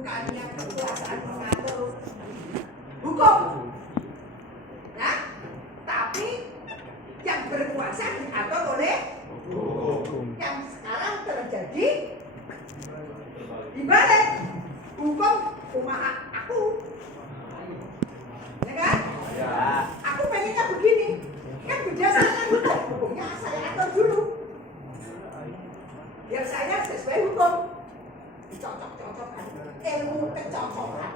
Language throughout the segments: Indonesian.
bukannya kekuasaan mengatur hukum, nah, tapi yang berkuasa diatur oleh hukum. Yang sekarang terjadi dibalik, hukum kumaha aku, ya kan? Ya. Aku pengennya begini, kan berdasarkan hukum, hukumnya saya atur dulu, biar saya sesuai hukum. Cocok-cocokan, ilmu kecocokan.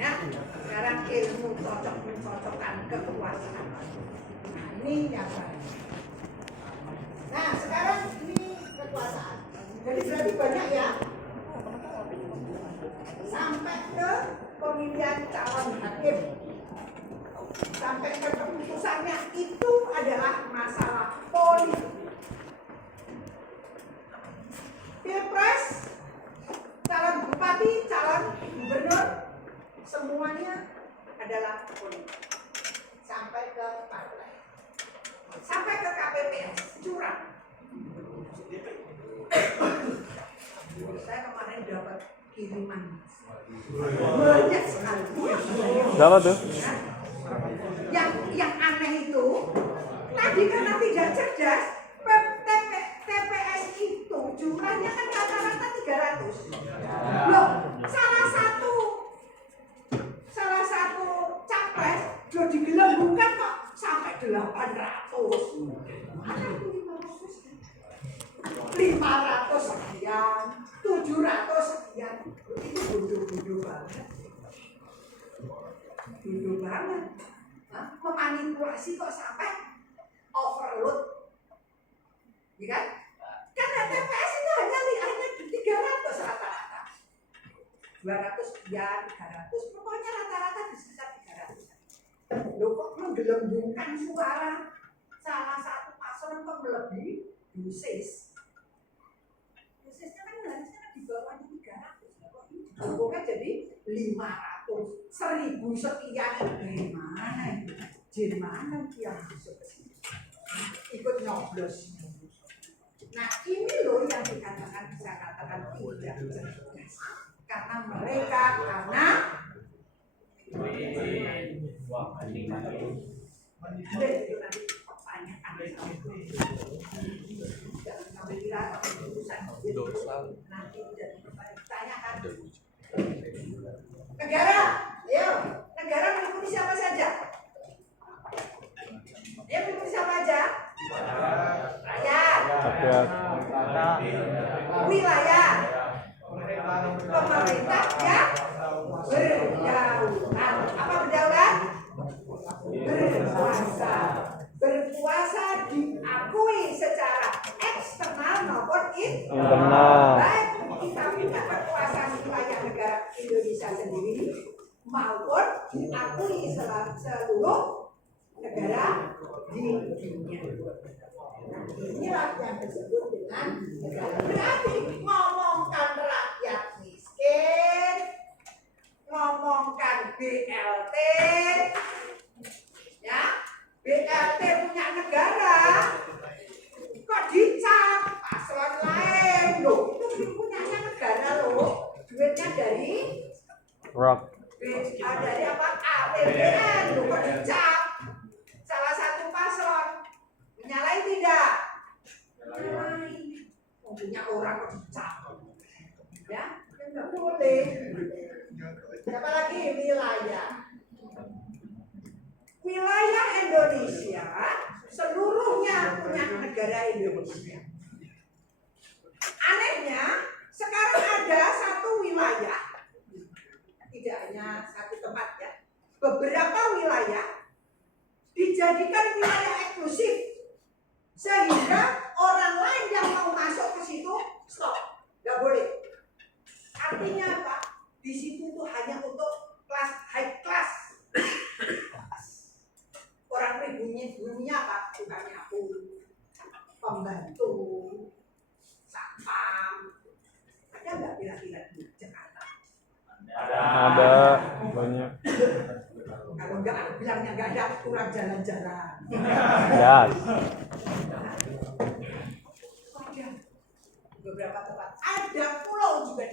Ya, sekarang ilmu cocok-mencocokan kekuasaan. Nah, ini yang baik. Nah, sekarang ini kekuasaan. Jadi berarti banyak ya. Sampai ke pemilihan calon hakim. Sampai ke keputusannya itu adalah masalah politik. Pilpres, calon bupati, calon gubernur, semuanya adalah politik. Sampai ke partai, sampai ke KPPS, curang. Saya kemarin dapat kiriman banyak sekali. Berapa tuh? Yang aneh itu, tadi karena tidak cerdas, TPS itu jumlahnya kan rata-rata 300. Loh, salah satu capres loh digelembungkan kok sampai 800. Mana itu 500 sekian, 700 sekian. Itu bodoh-bodoh banget. Bodoh banget. Memanipulasi kok sampai overload. Ya kan? Karena TPS itu hanya 300 rata-rata. 200 sekian, 300, pokoknya rata-rata di sekitar 300. Loh kok menggelembungkan suara salah satu paslon kok melebihi dosis. Dosisnya kan harusnya di bawahnya 300. Kok ini digabungkan jadi 500, 1000 sekian. Gimana itu? Gimana yang masuk ke sini? Ikut nyoblos. Nah ini loh yang dikatakan, bisa katakan tidak cerdas. Karena mereka, karena itu nanti pertanyaan jangan sampai kira urusan nanti jadi ditanyakan. Negara, ayo, negara meliputi siapa saja? Dia meliputi siapa aja? Rakyat, wilayah, pemerintah ya berdaulat. Apa berdaulat? Berkuasa. Berkuasa diakui secara eksternal maupun internal. Baik kita punya kekuasaan wilayah negara Indonesia sendiri maupun diakui seluruh negara di dunia. Nah, inilah yang disebut dengan negara. Berarti ngomongkan rakyat miskin, ngomongkan BLT, ya, BLT punya negara, kok dicap paslon lain, loh, itu punyanya negara loh, duitnya dari dari apa? APBN, loh, kok dicap salah satu paslon. Menyalahi tidak? Menyalahi. Punya orang kok dicap. Ya, enggak boleh. Siapa lagi? Wilayah. Wilayah Indonesia seluruhnya punya negara Indonesia. Anehnya, sekarang ada satu wilayah, tidak hanya satu tempat ya, beberapa wilayah dijadikan wilayah eksklusif sehingga orang lain yang mau masuk ke situ stop, nggak boleh. Artinya apa? Di situ tuh hanya untuk kelas high class. Orang pribumi apa? Bukan aku, pembantu, satpam. Ada nggak kira-kira di Jakarta? Ada banyak. Kalau enggak, aku bilangnya enggak ada, kurang jalan-jalan. Ya. Ada beberapa tempat, ada pulau juga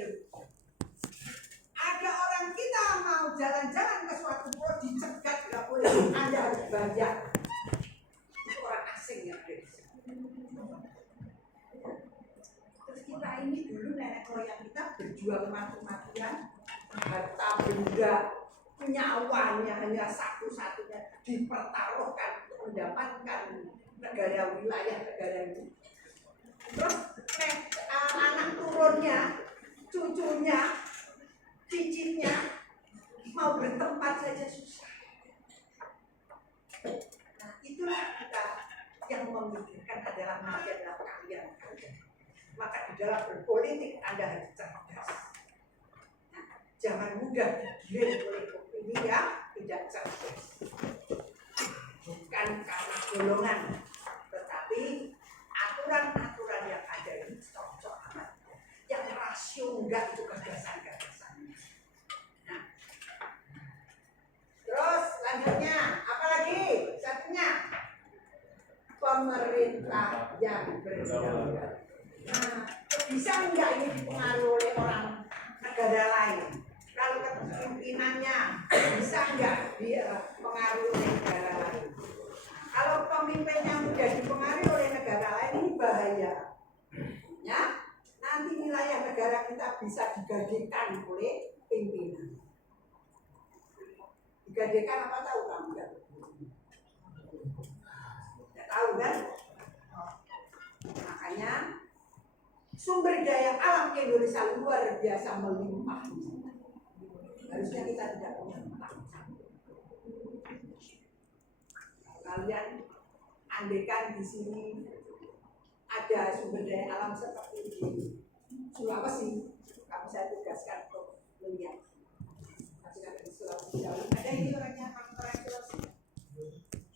ini dulu nenek moyang kita berjuang mati-matian, harta benda, nyawanya hanya satu-satunya dipertaruhkan untuk mendapatkan negara wilayah negara ini. Terus anak turunnya, cucunya, cicitnya mau bertempat saja susah. Nah, itulah kita yang memikirkan adalah mati adalah kalian. Maka di dalam berpolitik Anda harus cerdas. Nah, jangan mudah digiring oleh opini yang tidak cerdas. Bukan karena golongan, tetapi aturan-aturan yang ada ini cocok amat. Yang rasio enggak itu gagasan-gagasannya. Nah, terus lanjutnya, apa lagi? Satunya pemerintah yang berdaulat. Nah, bisa enggak ini dipengaruhi oleh orang negara lain? Kalau kepemimpinannya bisa enggak dia pengaruhi oleh negara lain? Kalau pemimpinnya mudah dipengaruhi oleh negara lain ini bahaya. Ya, nanti wilayah negara kita bisa digadekan oleh pimpinan. Digadekan apa tahu kamu kan? Tidak tahu kan? Makanya sumber daya alam Indonesia luar biasa melimpah. Harusnya kita tidak punya hutang. Kalian andaikan di sini ada sumber daya alam seperti ini, Sulawesi, kamu saya tugaskan untuk melihat. Masih ada di Sulawesi, ada ini orang